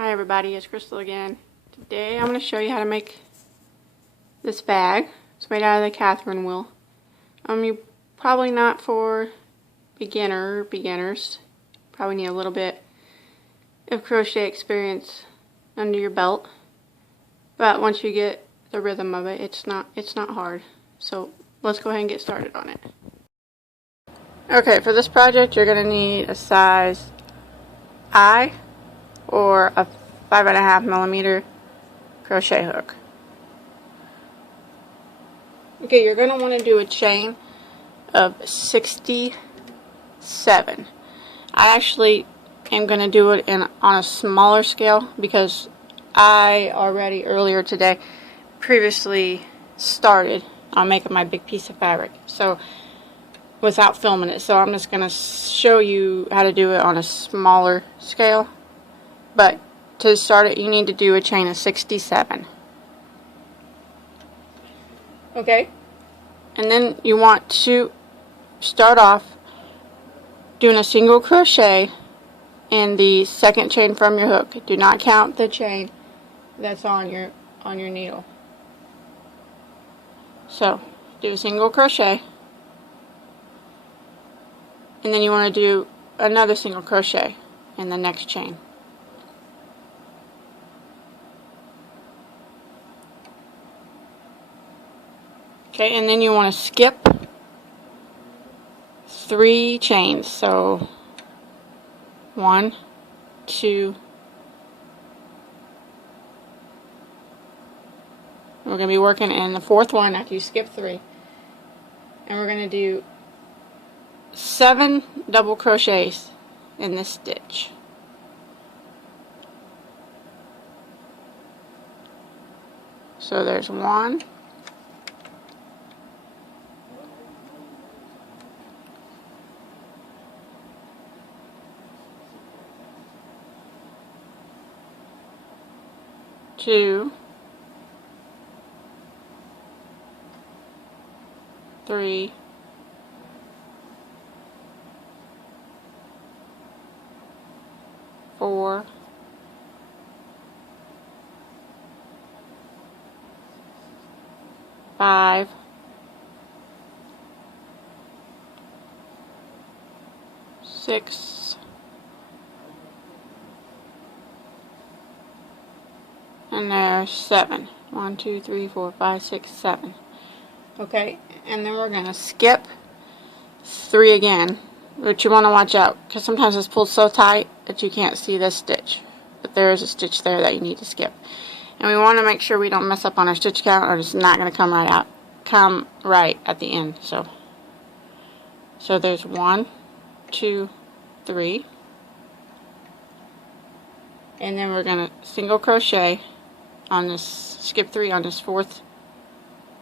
Hi everybody, it's Crystal again. Today I'm going to show you how to make this bag. It's made out of the Catherine wheel. You probably not for beginners. Probably need a little bit of crochet experience under your belt. But once you get the rhythm of it, it's not hard. So let's go ahead and get started on it. Okay, for this project you're going to need a size I or a 5.5mm crochet hook. Okay, you're going to want to do a chain of 67. I actually am going to do it on a smaller scale because I already earlier today previously started on making my big piece of fabric, so without filming it. So I'm just going to show you how to do it on a smaller scale. But to start it, you need to do a chain of 67. Okay? And then you want to start off doing a single crochet in the second chain from your hook. Do not count the chain that's on your needle. So, do a single crochet. And then you want to do another single crochet in the next chain. Okay, and then you want to skip 3 chains. So 1, 2. We're going to be working in the 4th one after you skip 3. And we're going to do 7 double crochets in this stitch. So there's 1, 2, 3, 4, 5, 6, and there's 7. 1, 2, 3, 4, 5, 6, 7. Okay, and then we're going to skip 3 again, but you want to watch out because sometimes it's pulled so tight that you can't see this stitch, but there is a stitch there that you need to skip. And we want to make sure we don't mess up on our stitch count, or it's not going to come right at the end. So there's 1, 2, 3, and then we're going to single crochet on this, skip 3 on this 4th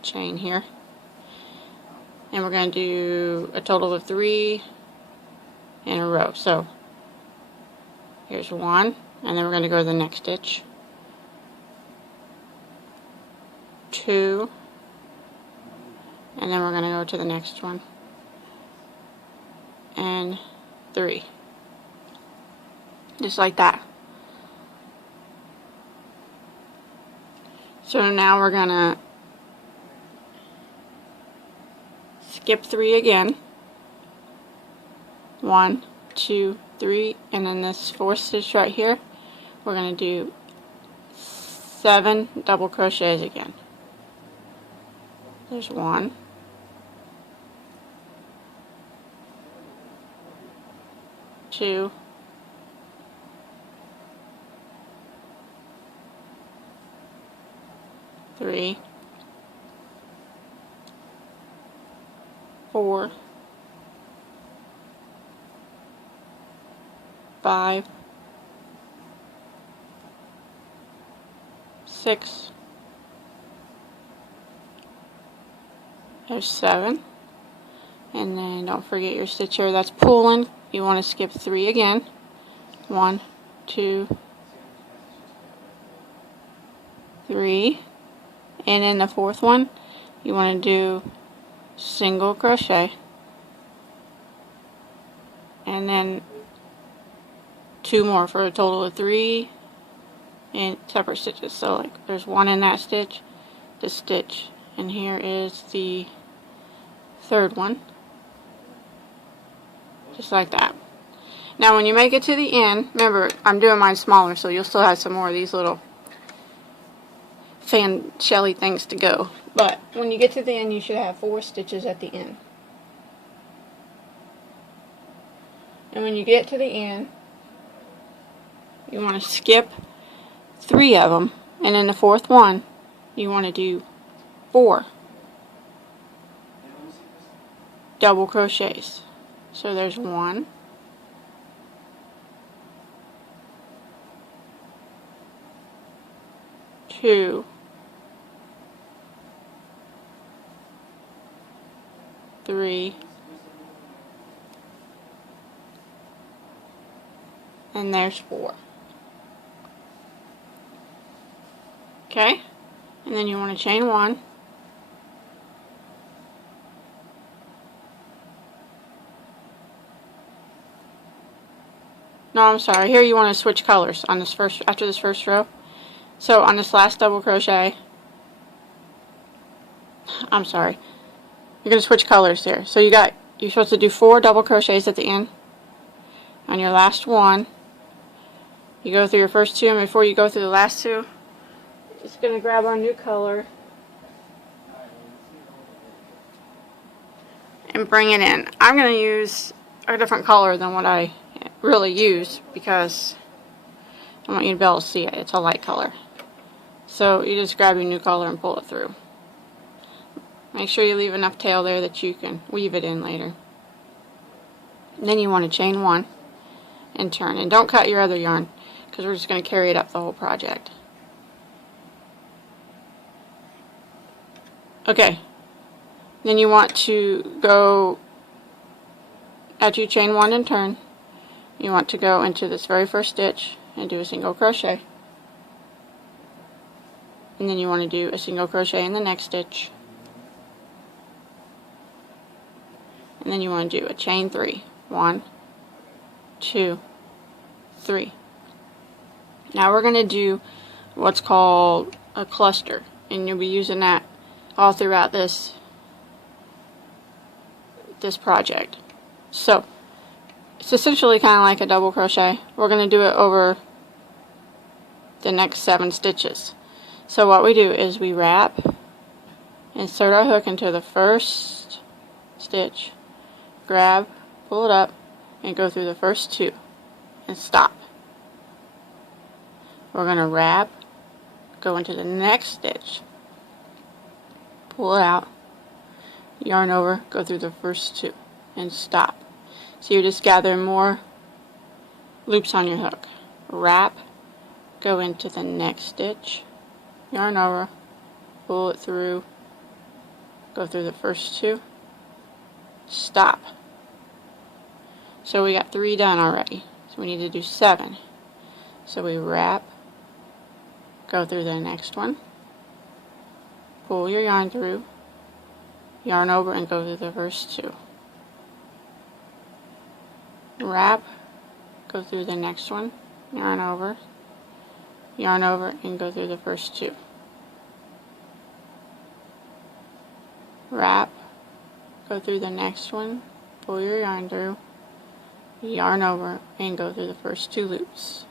chain here, and we're going to do a total of 3 in a row. So here's 1, and then we're going to go to the next stitch, 2, and then we're going to go to the next one, and 3, just like that. So now we're going to skip 3 again, 1, 2, 3, and then this 4th stitch right here, we're going to do 7 double crochets again. There's 1, 2, 3, 4, 5, 6, there's 7, and then don't forget your stitch here that's pulling. You want to skip 3 again, 1, 2, 3, and in the 4th one you want to do single crochet, and then 2 more for a total of 3 in separate stitches. So like there's one in that stitch, this stitch, and here is the third one, just like that. Now when you make it to the end, remember I'm doing mine smaller, so you'll still have some more of these little fan shelly things to go. But when you get to the end, you should have 4 stitches at the end. And when you get to the end, you want to skip 3 of them, and in the 4th one, you want to do 4 double crochets. So there's 1, 2, 3, and there's 4. Okay? And then you want to chain 1. No, I'm sorry. Here you want to switch colors on this first, after this first row. So on this last double crochet, I'm sorry, you're going to switch colors here. So you're supposed to do 4 double crochets at the end. On your last one, you go through your first 2, and before you go through the last 2, just going to grab our new color and bring it in. I'm going to use a different color than what I really use because I want you to be able to see it. It's a light color. So you just grab your new color and pull it through. Make sure you leave enough tail there that you can weave it in later. And then you want to chain 1 and turn. And don't cut your other yarn because we're just going to carry it up the whole project. Okay. Then you want to go, after you chain 1 and turn, you want to go into this very first stitch and do a single crochet. And then you want to do a single crochet in the next stitch. And then you want to do a chain 3. 1, 2, 3. Now we're going to do what's called a cluster, and you'll be using that all throughout this project. So it's essentially kind of like a double crochet. We're going to do it over the next 7 stitches. So what we do is we wrap, insert our hook into the first stitch, grab, pull it up, and go through the first 2 and stop. We're going to wrap, go into the next stitch, pull it out, yarn over, go through the first 2 and stop. So you're just gathering more loops on your hook. Wrap, go into the next stitch, yarn over, pull it through, go through the first 2, stop. So we got 3 done already. So we need to do 7. So we wrap, go through the next one, pull your yarn through, yarn over, and go through the first 2. Wrap, go through the next one, yarn over, and go through the first 2. Wrap, go through the next one, pull your yarn through, yarn over, and go through the first 2 loops.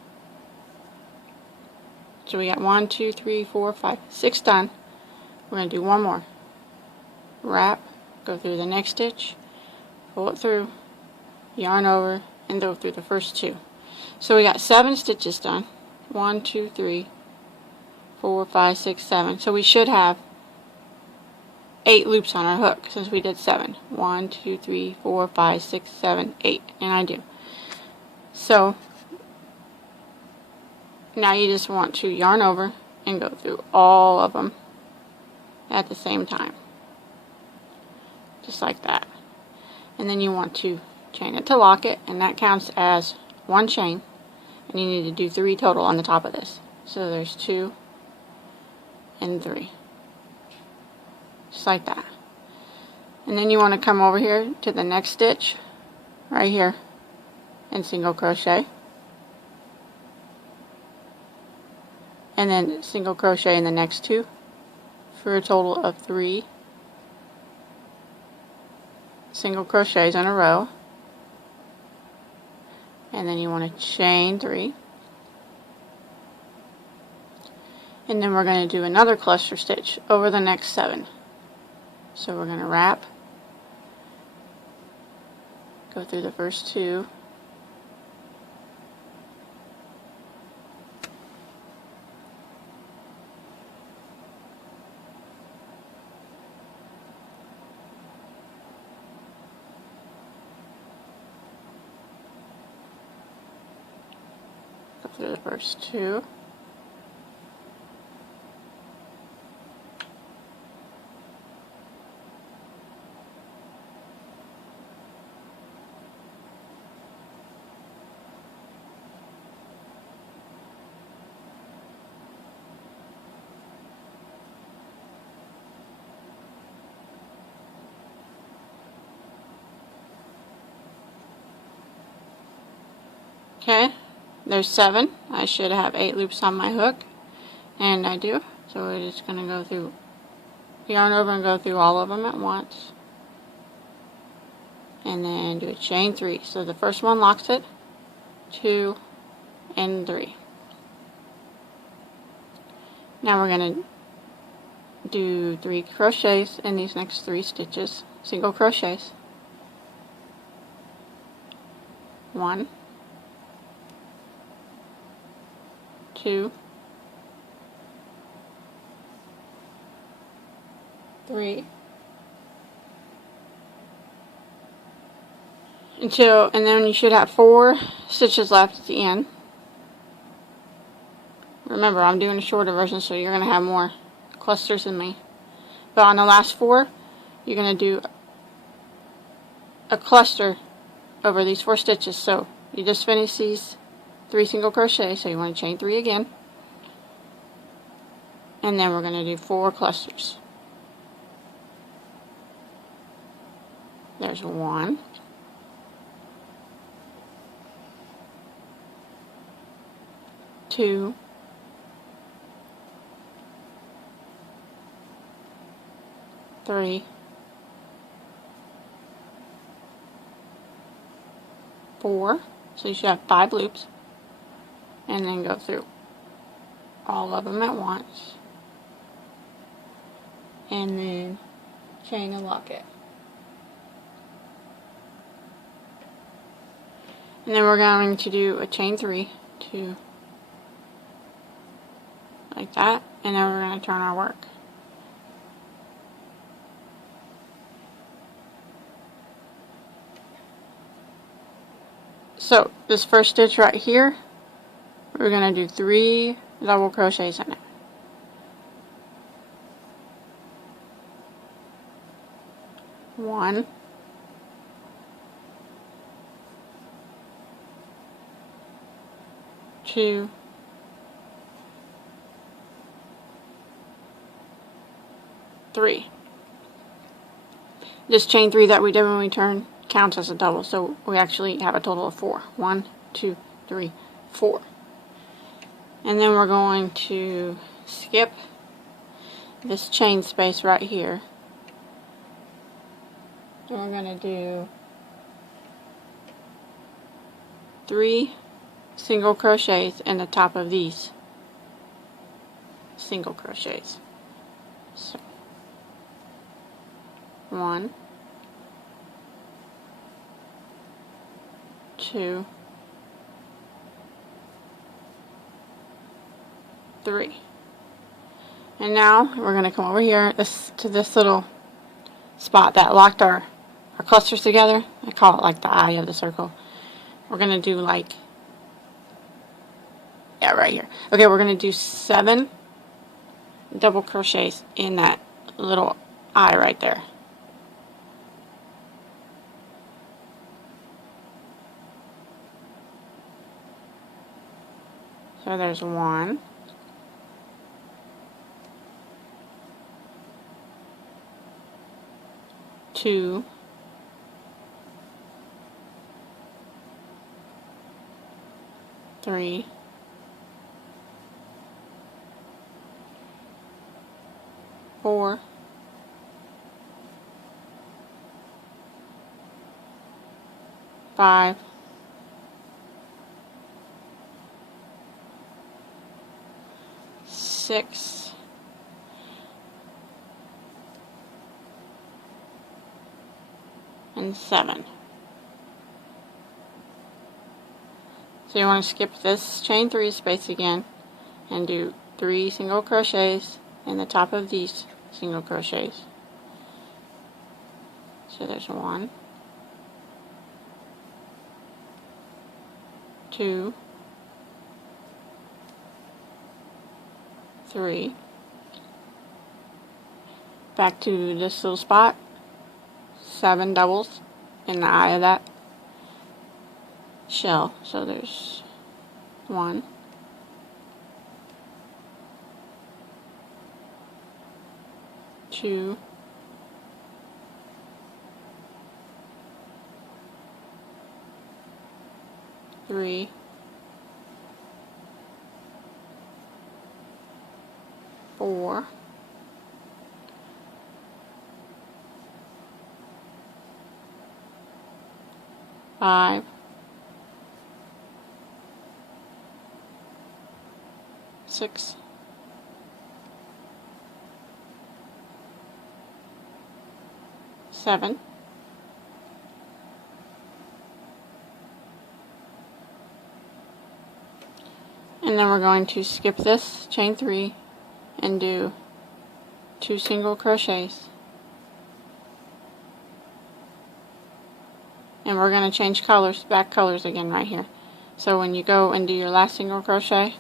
So we got 1, 2, 3, 4, 5, 6 done. We're going to do 1 more. Wrap, go through the next stitch, pull it through, yarn over, and go through the first 2. So we got 7 stitches done. 1, 2, 3, 4, 5, 6, 7. So we should have 8 loops on our hook since we did 7. 1, 2, 3, 4, 5, 6, 7, 8. And I do. So now you just want to yarn over and go through all of them at the same time. Just like that. And then you want to chain it to lock it, and that counts as 1 chain. And you need to do 3 total on the top of this. So there's 2 and 3. Just like that. And then you want to come over here to the next stitch, right here, and single crochet. and then single crochet in the next 2 for a total of 3 single crochets in a row, and then you want to chain 3, and then we're going to do another cluster stitch over the next 7. So we're going to wrap, go through the first 2, go through the first 2, okay, there's 7. I should have 8 loops on my hook, and I do. So we're just going to go through, yarn over and go through all of them at once, and then do a chain 3. So the first one locks it, 2 and 3. Now we're going to do 3 crochets in these next 3 stitches, single crochets. 1, 2, 3, and then you should have 4 stitches left at the end. Remember, I'm doing a shorter version, so you're going to have more clusters than me. But on the last 4, you're going to do a cluster over these 4 stitches. So you just finished these 3 single crochets, so you want to chain 3 again, and then we're going to do 4 clusters. There's 1, 2, 3, 4, so you should have 5 loops, and then go through all of them at once, and then chain and lock it. And then we're going to do a chain 3, 2, like that, and then we're going to turn our work. So this first stitch right here, we're going to do 3 double crochets in it. 1, 2, 3. This chain 3 that we did when we turned counts as a double, so we actually have a total of 4. 1, 2, 3, 4. And then we're going to skip this chain space right here. And we're going to do 3 single crochets in the top of these single crochets. So 1, 2, 3. And now we're going to come over here to this little spot that locked our clusters together. I call it like the eye of the circle. We're going to do like, yeah, right here. Okay, we're going to do 7 double crochets in that little eye right there. So there's 1, 2, 3, 4, 5, 6, and 7. So you want to skip this chain 3 space again and do 3 single crochets in the top of these single crochets. So there's 1, 2, 3, back to this little spot, 7 doubles in the eye of that shell. So there's 1, 2, 3, 4, 5, 6, 7, and then we're going to skip this chain 3 and do 2 single crochets, and we're going to change colors, back colors again right here. So when you go and do your last single crochet,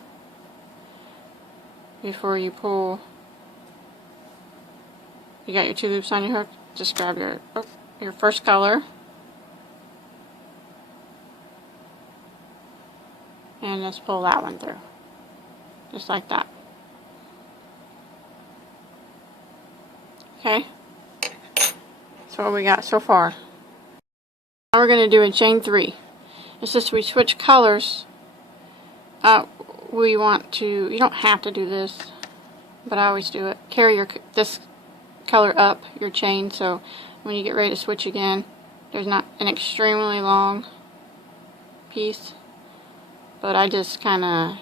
before you pull, you got your 2 loops on your hook, just grab your first color and just pull that one through, just like that. Okay, so what we got so far. Now we're going to do a chain 3. It's just we switch colors. We want to, you don't have to do this, but I always do it. Carry this color up your chain, so when you get ready to switch again, there's not an extremely long piece, but I just kind of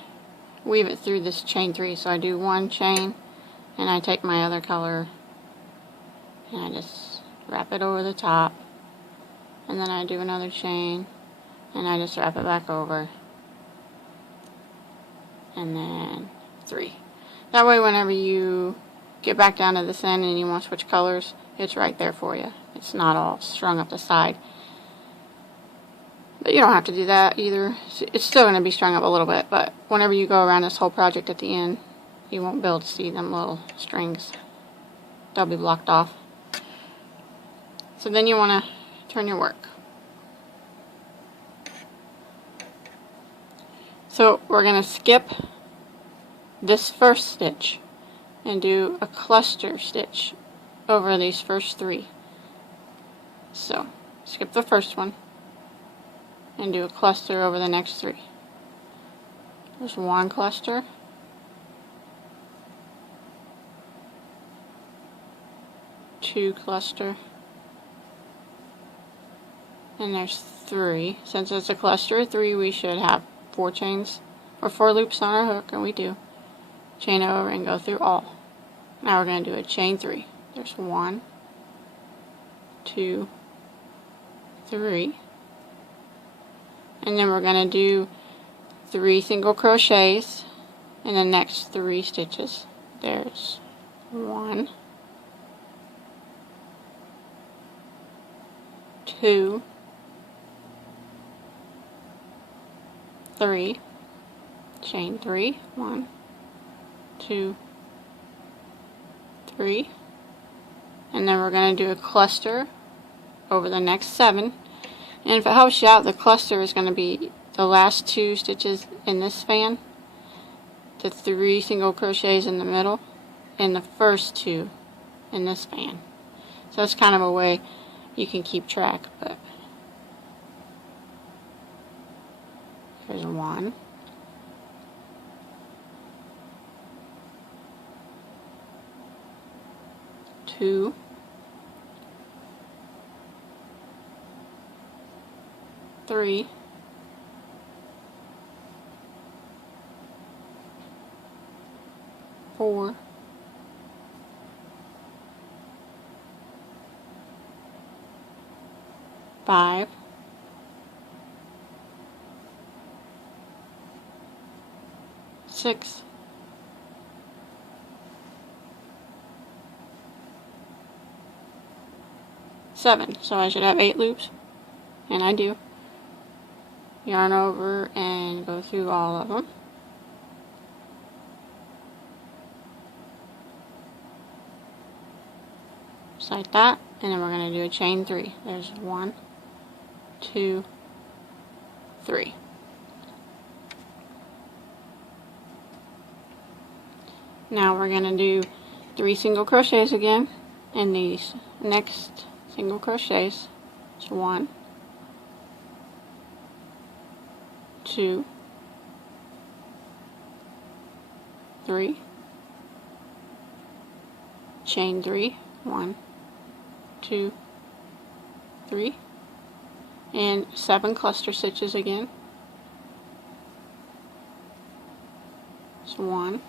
weave it through this chain 3. So I do 1 chain and I take my other color and I just wrap it over the top, and then I do another chain and I just wrap it back over, and then 3. That way whenever you get back down to this end and you want to switch colors, it's right there for you. It's not all strung up the side. But you don't have to do that either. It's still going to be strung up a little bit, but whenever you go around this whole project at the end, you won't be able to see them little strings. They'll be blocked off. So then you want to turn your work. So we're going to skip this first stitch and do a cluster stitch over these first 3. So skip the first one and do a cluster over the next 3. There's 1 cluster, 2 cluster, and there's 3. Since it's a cluster of 3, we should have 4 chains or 4 loops on our hook, and we do. Chain over and go through all. Now we're going to do a chain 3. There's 1, 2, 3, and then we're going to do 3 single crochets in the next 3 stitches. There's 1, 2, 3, chain 3, 1, 2, 3, and then we're going to do a cluster over the next 7. And if it helps you out, the cluster is going to be the last 2 stitches in this span, the 3 single crochets in the middle, and the first 2 in this span. So that's kind of a way you can keep track. But here's 1, 2, 3, 4, 5, 6, 7. So I should have 8 loops, and I do. Yarn over and go through all of them. Just like that, and then we're going to do a chain 3. There's 1, 2, 3. Now we're going to do 3 single crochets again in these next single crochets. So 1, 2, 3, chain 3, 1, 2, 3, and 7 cluster stitches again. So 1,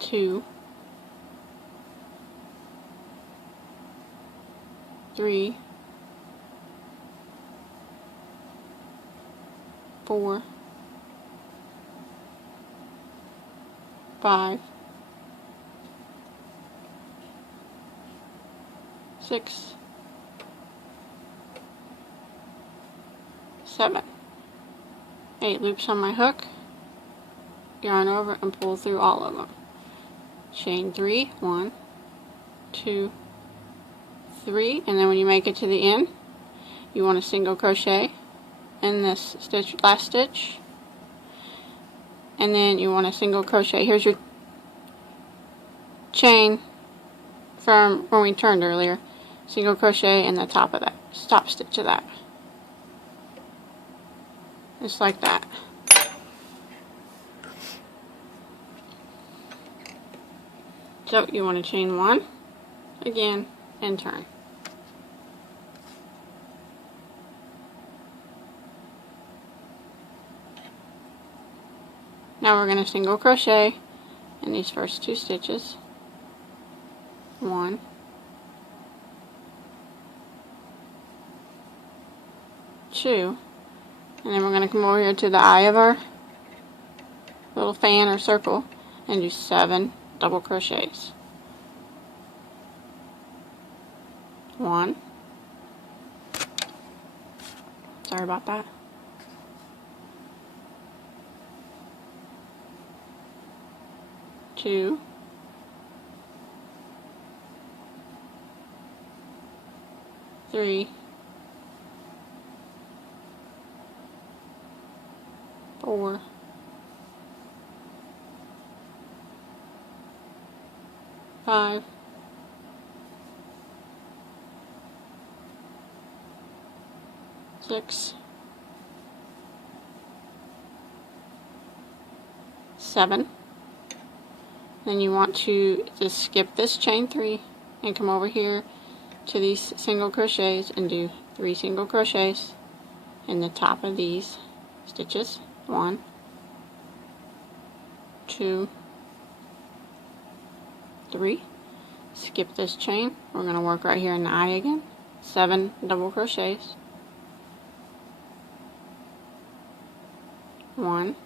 2, 3, 4, 5, 6, 7. 8 loops on my hook, yarn over and pull through all of them. Chain 3, 1, 2, 3, and then when you make it to the end, you want to single crochet in this stitch, last stitch, and then you want to single crochet. Here's your chain from when we turned earlier. Single crochet in the top of that, top stitch of that, just like that. So you want to chain 1 again and turn. Now we're going to single crochet in these first 2 stitches. 1, 2, and then we're going to come over here to the eye of our little fan or circle and do 7 double crochets. 1, sorry about that, 2, 3, 4, 5, 6, 7. Then you want to just skip this chain 3 and come over here to these single crochets and do 3 single crochets in the top of these stitches. 1, 2, 3. Skip this chain. We're going to work right here in the eye again. 7 double crochets. 1,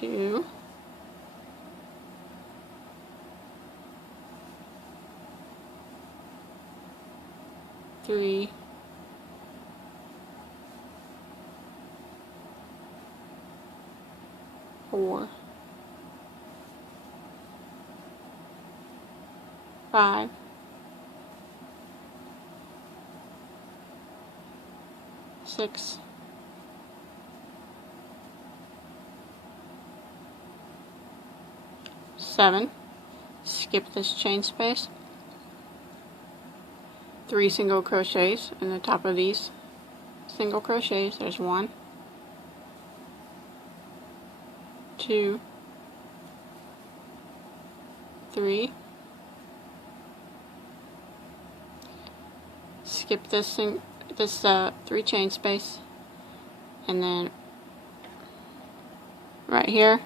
2, 3, 4, 5, 6, 7. Skip this chain space. 3 single crochets in the top of these single crochets. There's 1, 2, 3. Skip this 3 chain space, and then right here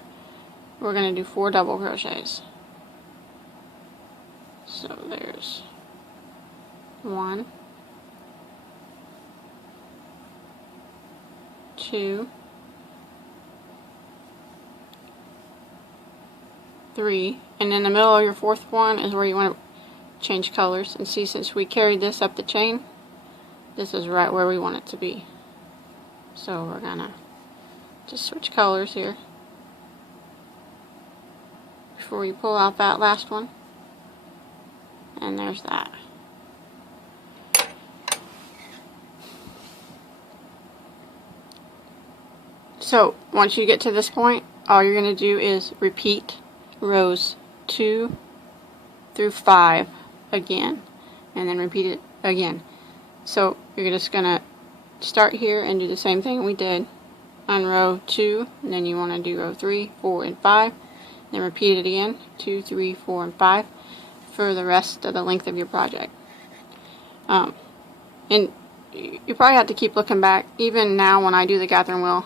we're going to do 4 double crochets. So there's 1, 2, 3, and in the middle of your 4th one is where you want to change colors. And see, since we carried this up the chain, this is right where we want it to be. So we're gonna just switch colors here before we pull out that last one. And there's that. So once you get to this point, all you're going to do is repeat rows 2 through 5 again, and then repeat it again. So you're just going to start here and do the same thing we did on row 2, and then you want to do row 3, 4, and 5, then repeat it again, 2, 3, 4, and 5 for the rest of the length of your project. And you probably have to keep looking back. Even now when I do the Catherine wheel,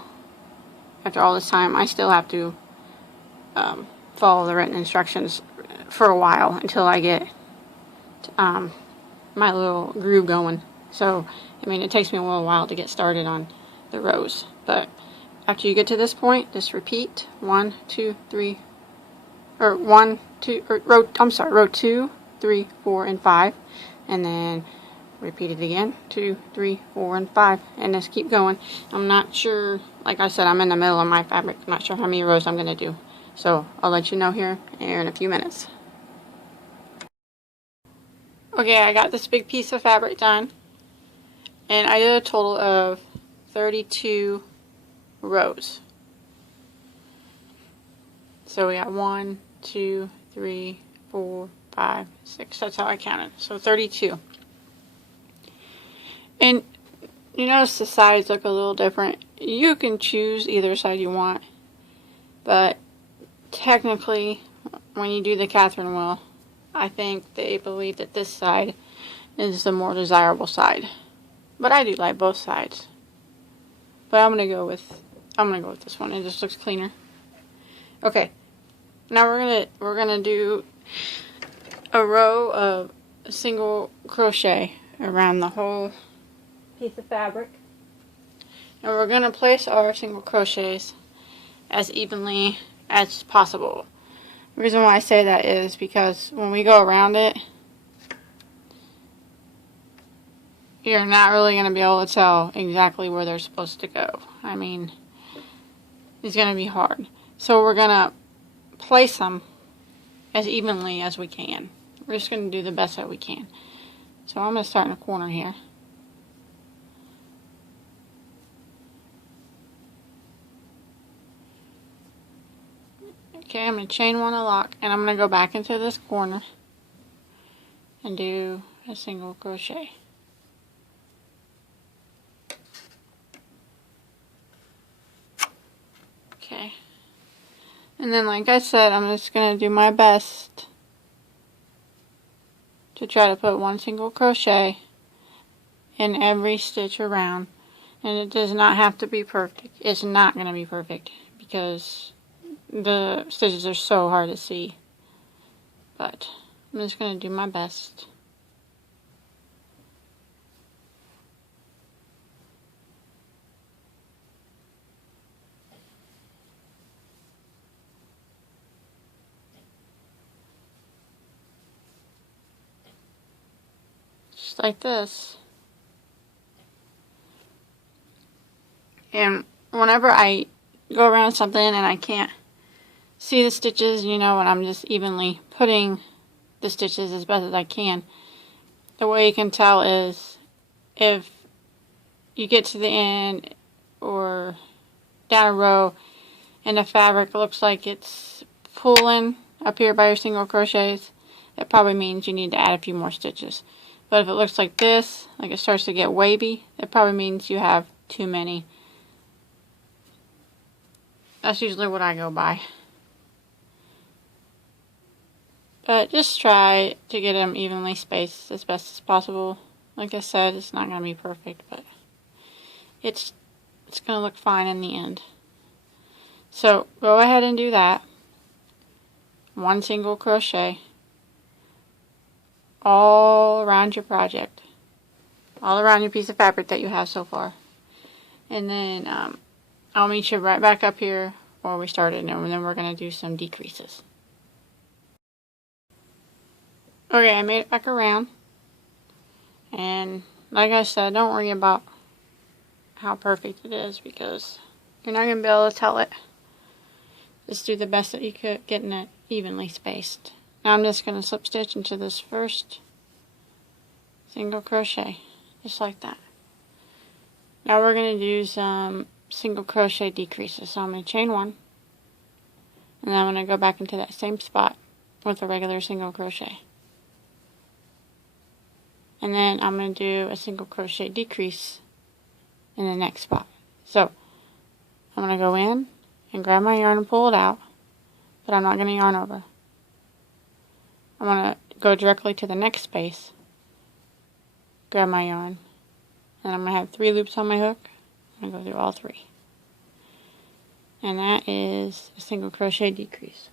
after all this time, I still have to follow the written instructions for a while until I get my little groove going. So, I mean, it takes me a little while to get started on the rows. But after you get to this point, just repeat 1, 2, 3, or 1, 2, or row 2, 3, 4, and 5, and then repeat it again, 2, 3, 4, and 5, and just keep going. I'm not sure, like I said, I'm in the middle of my fabric. I'm not sure how many rows I'm going to do. So I'll let you know here in a few minutes. Okay, I got this big piece of fabric done, and I did a total of 32 rows. So we got 1, 2, 3, 4, 5, 6. That's how I counted. So 32. And you notice the sides look a little different. You can choose either side you want, but technically, when you do the Catherine wheel, I think they believe that this side is the more desirable side. But I do like both sides. But I'm gonna go with this one. It just looks cleaner. Okay. Now we're gonna do a row of single crochet around the whole piece of fabric, and we're gonna place our single crochets as evenly as possible. The reason why I say that is because when we go around it, you're not really gonna be able to tell exactly where they're supposed to go. I mean, it's gonna be hard. So we're gonna place them as evenly as we can. We're just going to do the best that we can. So I'm going to start in a corner here. Okay, I'm going to chain 1 a lock, and I'm going to go back into this corner and do a single crochet. Okay. And then, like I said, I'm just going to do my best to try to put 1 single crochet in every stitch around. And it does not have to be perfect. It's not going to be perfect because the stitches are so hard to see. But I'm just going to do my best. Just like this. And whenever I go around something and I can't see the stitches, you know, and I'm just evenly putting the stitches as best as I can, the way you can tell is if you get to the end or down a row and the fabric looks like it's pulling up here by your single crochets, that probably means you need to add a few more stitches. But if it looks like this, like it starts to get wavy, it probably means you have too many. That's usually what I go by. But just try to get them evenly spaced as best as possible. Like I said, it's not going to be perfect, but it's going to look fine in the end. So go ahead and do that. One single crochet all around your project, all around your piece of fabric that you have so far. And then I'll meet you right back up here where we started, and then we're going to do some decreases. Okay, I made it back around, and like I said, don't worry about how perfect it is because you're not going to be able to tell it. Just do the best that you could getting it evenly spaced. Now I'm just going to slip stitch into this first single crochet, just like that. Now we're going to do some single crochet decreases. So I'm going to chain one, and then I'm going to go back into that same spot with a regular single crochet. And then I'm going to do a single crochet decrease in the next spot. So I'm going to go in and grab my yarn and pull it out, but I'm not going to yarn over. I'm going to go directly to the next space, grab my yarn, and I'm going to have 3 loops on my hook. I'm going to go through all 3. And that is a single crochet decrease.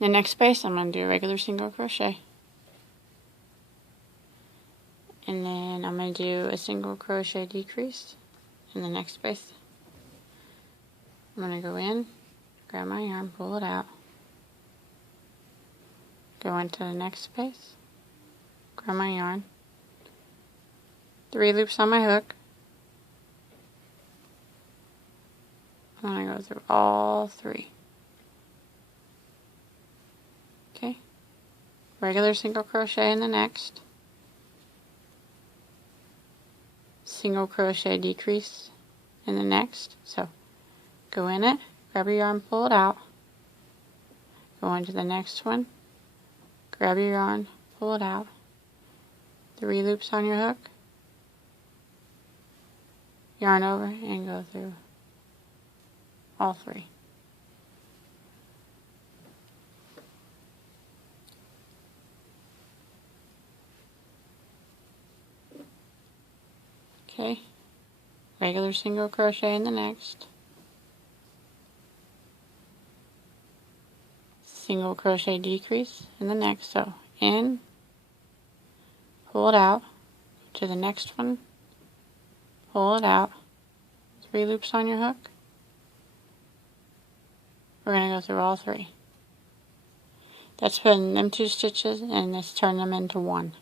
In the next space, I'm going to do a regular single crochet. And then I'm going to do a single crochet decrease in the next space. I'm going to go in, grab my yarn, pull it out, go into the next space, grab my yarn, 3 loops on my hook. I'm going to go through all 3. Okay, regular single crochet in the next, single crochet decrease in the next. So go in it, grab your yarn, pull it out, go into the next one, grab your yarn, pull it out, 3 loops on your hook, yarn over, and go through all 3. Okay, regular single crochet in the next, single crochet decrease in the next. So in, pull it out, to the next one, pull it out, 3 loops on your hook. We're going to go through all 3. That's putting them 2 stitches, and let's turn them into 1.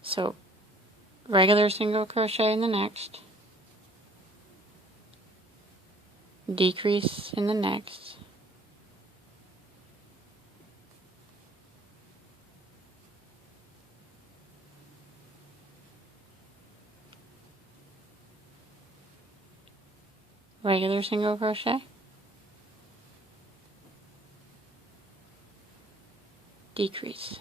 So regular single crochet in the next, decrease in the next, regular single crochet, decrease.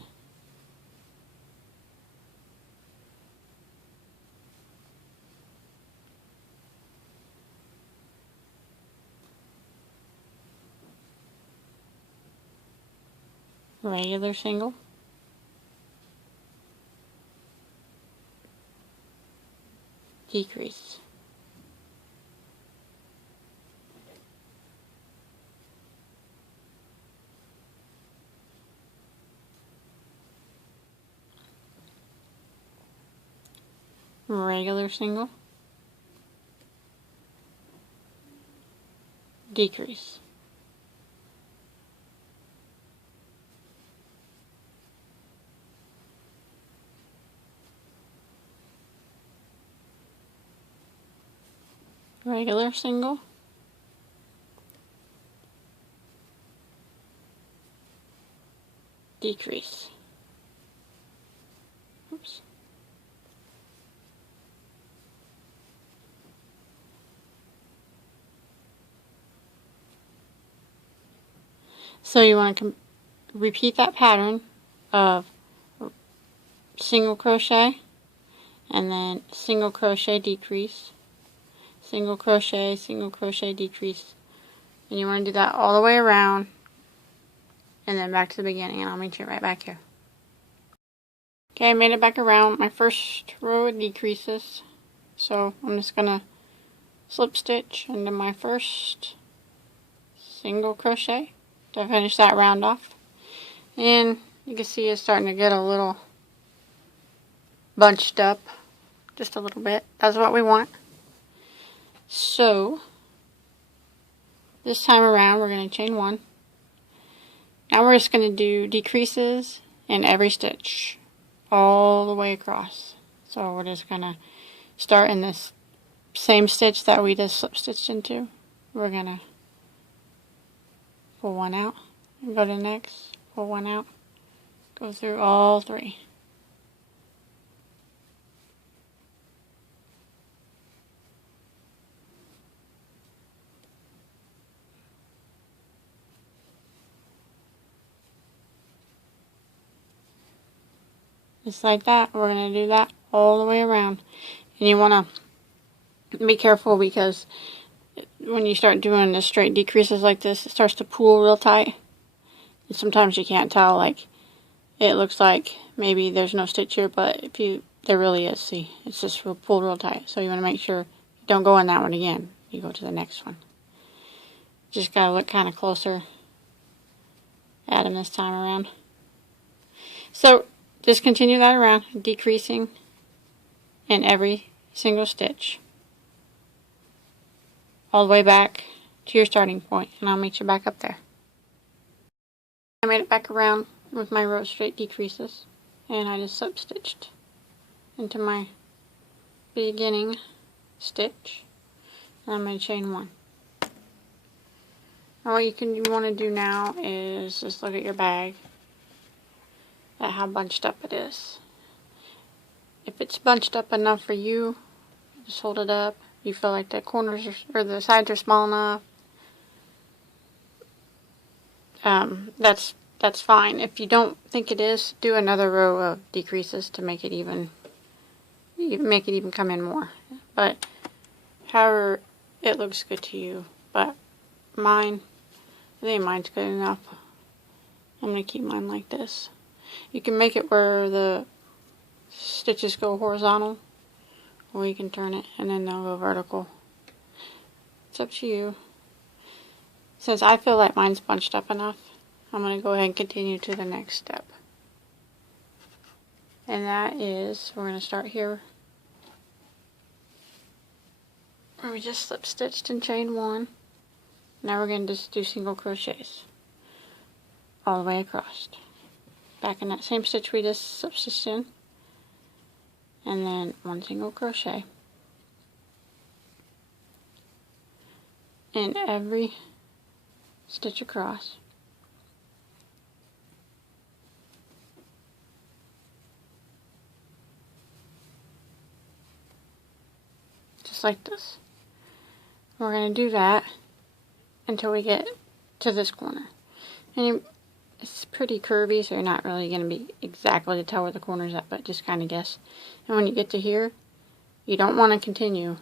Regular single, decrease. Regular single, decrease. Regular single, decrease. Oops. So you want to repeat that pattern of single crochet, and then single crochet, decrease, single crochet, decrease. And you want to do that all the way around, and then back to the beginning, and I'll meet you right back here. Okay, I made it back around my first row of decreases, so I'm just going to slip stitch into my first single crochet to finish that round off. And you can see it's starting to get a little bunched up, just a little bit. That's what we want. So this time around we're going to chain one. Now we're just going to do decreases in every stitch all the way across. So we're just going to start in this same stitch that we just slip stitched into. We're going to pull one out and go to the next, pull one out, go through all three. Just like that. We're going to do that all the way around. And you want to be careful, because when you start doing the straight decreases like this, it starts to pull real tight. And sometimes you can't tell, like, it looks like maybe there's no stitch here, but there really is. See, it's just pulled real tight. So you want to make sure you don't go in that one again. You go to the next one. Just got to look kind of closer at them this time around. So just continue that around, decreasing in every single stitch all the way back to your starting point, and I'll meet you back up there. I made it back around with my row of straight decreases, and I just slip stitched into my beginning stitch, and I'm going to chain one. Now what you want to do now is just look at your bag at how bunched up it is. If it's bunched up enough for you, just hold it up. You feel like the corners or the sides are small enough, that's fine. If you don't think it is, do another row of decreases to make it even come in more. But however it looks good to you. But I think mine's good enough. I'm going to keep mine like this. You can make it where the stitches go horizontal, or you can turn it and then they'll go vertical. It's up to you. Since I feel like mine's bunched up enough, I'm going to go ahead and continue to the next step. And that is, we're going to start here where we just slip stitched and chain one. Now we're going to just do single crochets all the way across. Back in that same stitch we just slip stitched in, and then one single crochet in every stitch across. Just like this. We're going to do that until we get to this corner. And it's pretty curvy, so you're not really going to be exactly to tell where the corner's at, but just kind of guess. And when you get to here, you don't want to continue.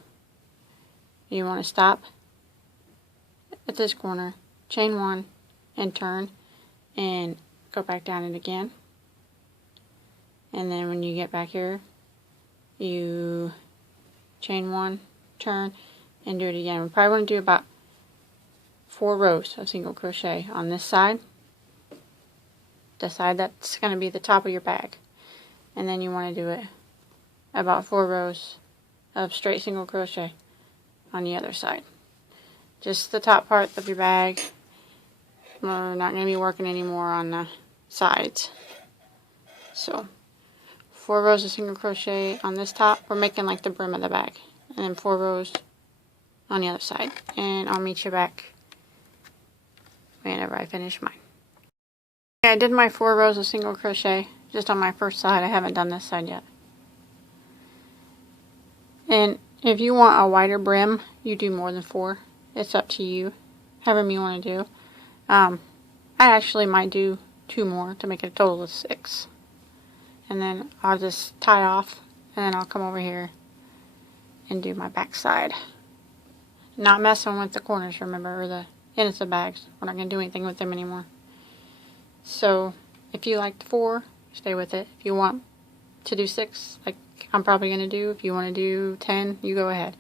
You want to stop at this corner, chain one, and turn, and go back down it again. And then when you get back here, you chain one, turn, and do it again. We probably want to do about 4 rows of single crochet on this side. The side that's going to be the top of your bag. And then you want to do it about 4 rows of straight single crochet on the other side. Just the top part of your bag. We're not going to be working anymore on the sides. So 4 rows of single crochet on this top. We're making like the brim of the bag. And then 4 rows on the other side. And I'll meet you back whenever I finish mine. Okay, I did my 4 rows of single crochet just on my first side. I haven't done this side yet. And if you want a wider brim, you do more than 4. It's up to you, however you want to do. I actually might do 2 more to make it a total of 6. And then I'll just tie off, and then I'll come over here and do my back side. Not messing with the corners, remember, or the ends of bags. We're not going to do anything with them anymore. So if you like 4, stay with it. If you want to do 6, like I'm probably going to do, if you want to do 10, you go ahead.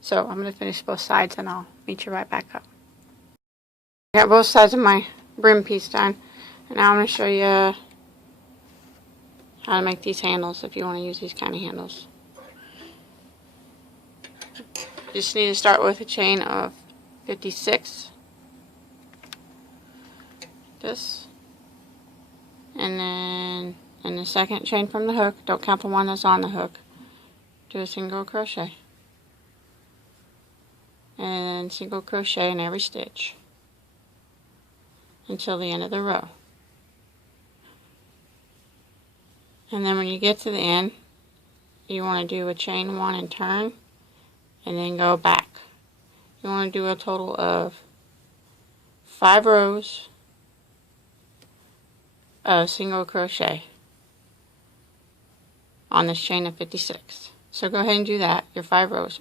So I'm going to finish both sides and I'll meet you right back up. I got both sides of my brim piece done. And now I'm going to show you how to make these handles if you want to use these kind of handles. You just need to start with a chain of 56. This. And then in the second chain from the hook, don't count the one that's on the hook, do a single crochet. And single crochet in every stitch until the end of the row. And then when you get to the end, you want to do a chain 1 and turn, and then go back. You want to do a total of 5 rows of single crochet on this chain of 56. So go ahead and do that, your 5 rows,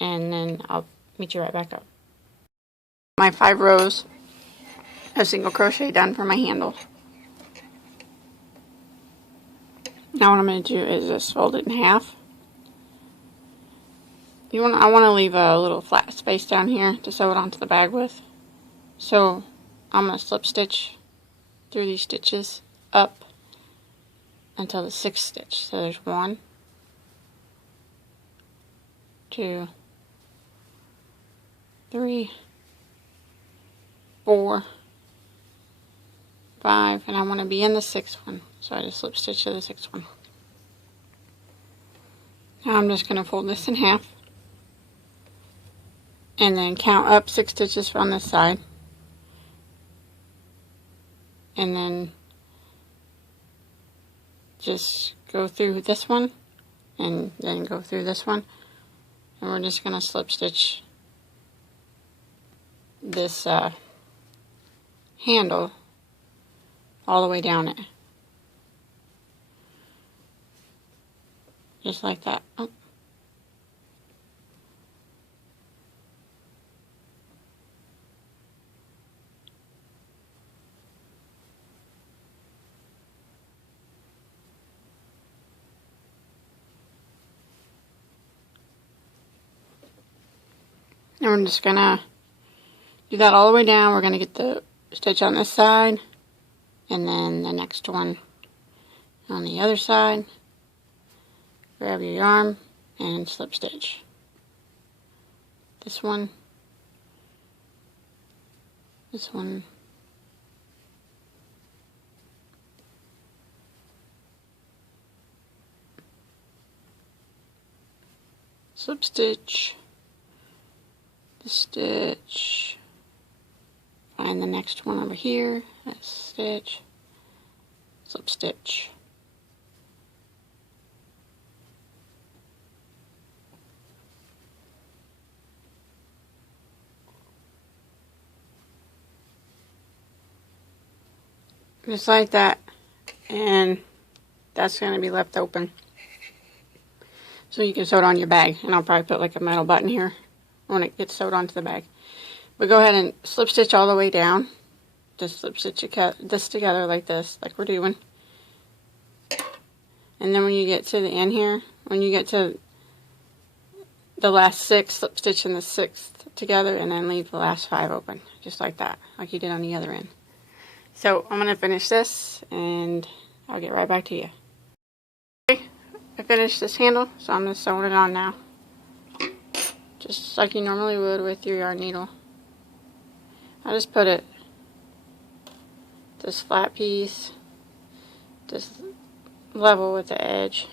and then I'll meet you right back up. My 5 rows of single crochet done for my handle. Now what I'm going to do is just fold it in half. I want to leave a little flat space down here to sew it onto the bag with. So I'm going to slip stitch through these stitches up until the 6th stitch. So there's 1, 2, 3, 4, 5, and I want to be in the 6th one. So I just slip stitch to the 6th one. Now I'm just going to fold this in half and then count up 6 stitches from this side, and then just go through this one and then go through this one, and we're just going to slip stitch this handle all the way down it, just like that. Oh. And we're just gonna do that all the way down. We're gonna get the stitch on this side, and then the next one on the other side. Grab your yarn and slip stitch. This one, this one, slip stitch, the stitch, find the next one over here, that's stitch, slip stitch. Just like that, and that's going to be left open so you can sew it on your bag. And I'll probably put like a metal button here when it gets sewed onto the bag. But go ahead and slip stitch all the way down. Just slip stitch this together like this, like we're doing. And then when you get to the end here, when you get to the last 6, slip stitch in the 6th together, and then leave the last 5 open, just like that, like you did on the other end. So I'm going to finish this, and I'll get right back to you. Okay, I finished this handle, so I'm just sewing it on now. Just like you normally would with your yarn needle. I just put it, this flat piece, just level with the edge.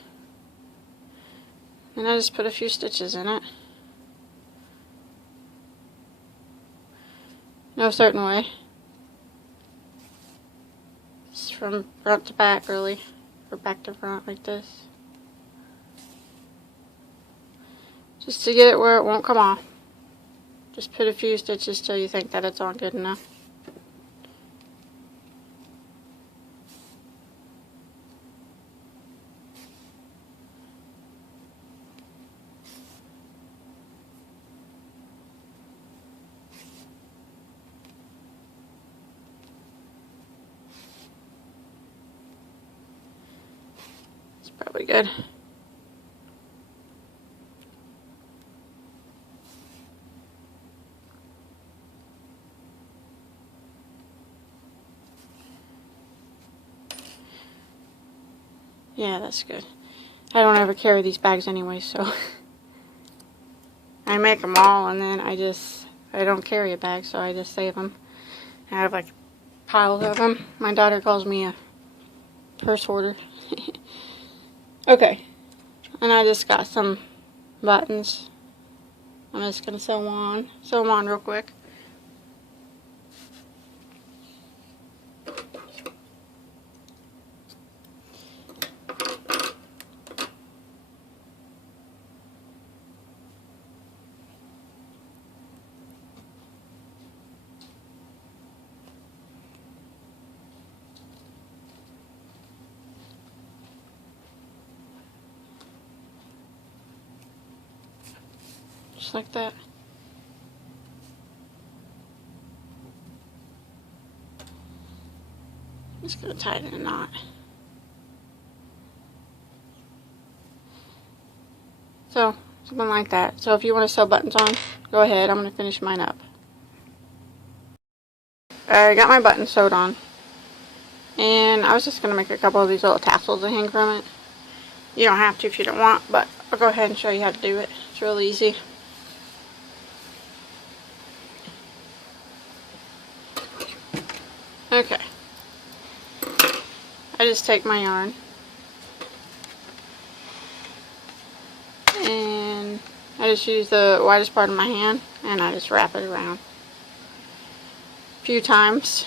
And I just put a few stitches in it. No certain way. Just from front to back, really. Or back to front, like this. Just to get it where it won't come off. Just put a few stitches till you think that it's all good enough. Probably good. Yeah, that's good. I don't ever carry these bags anyway, so I make them all, and then I don't carry a bag, so I just save them. I have like piles of them. My daughter calls me a purse hoarder. Okay, and I just got some buttons. I'm just gonna sew them on real quick. Just like that. I'm just gonna tie it in a knot. So, something like that. So if you want to sew buttons on, go ahead. I'm gonna finish mine up. I got my buttons sewed on. And I was just gonna make a couple of these little tassels to hang from it. You don't have to if you don't want, but I'll go ahead and show you how to do it. It's real easy. Okay. I just take my yarn and I just use the widest part of my hand and I just wrap it around a few times.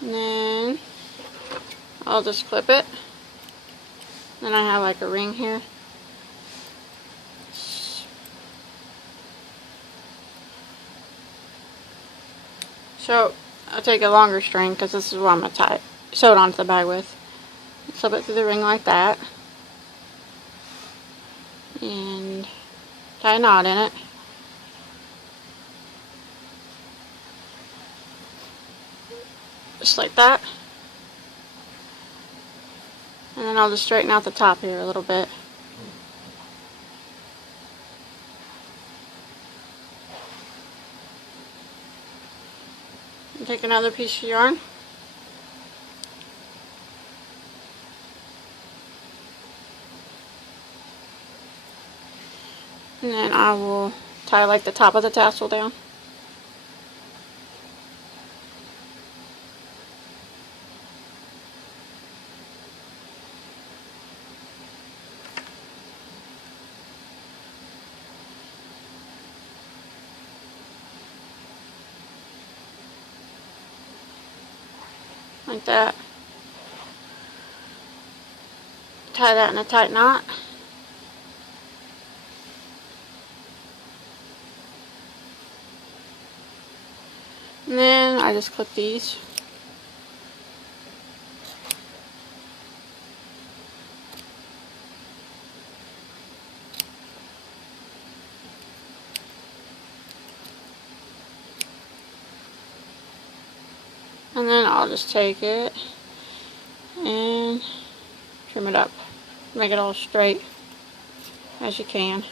And then I'll just clip it. Then I have like a ring here. So I'll take a longer string because this is what I'm going to sew it onto the bag with. Slip it through the ring like that. And tie a knot in it. Just like that. And then I'll just straighten out the top here a little bit. And take another piece of yarn. And then I will tie like the top of the tassel down. Like that. Tie that in a tight knot. And then I just clip these. And then I'll just take it and trim it up. Make it all straight as you can.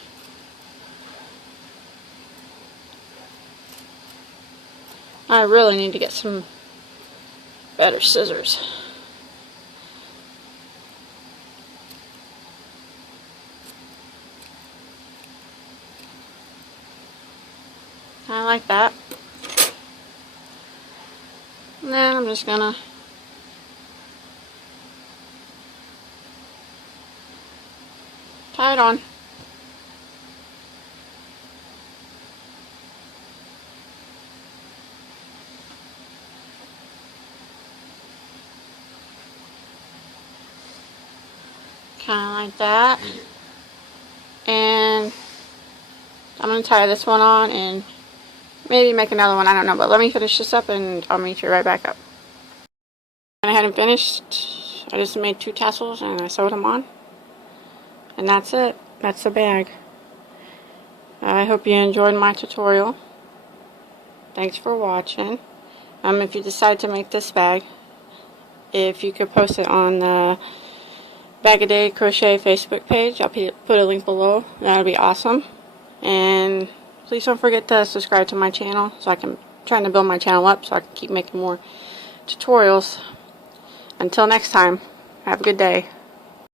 I really need to get some better scissors. I like that. And then I'm just gonna tie it on. Kind of like that. And I'm going to tie this one on and maybe make another one, I don't know, but let me finish this up and I'll meet you right back up. Went ahead and finished. I just made 2 tassels and I sewed them on. And that's it. That's the bag. I hope you enjoyed my tutorial. Thanks for watching. If you decide to make this bag, if you could post it on the Bagoday Crochet Facebook page, I'll put a link below. That would be awesome. And please don't forget to subscribe to my channel, so I'm trying to build my channel up so I can keep making more tutorials. Until next time, have a good day.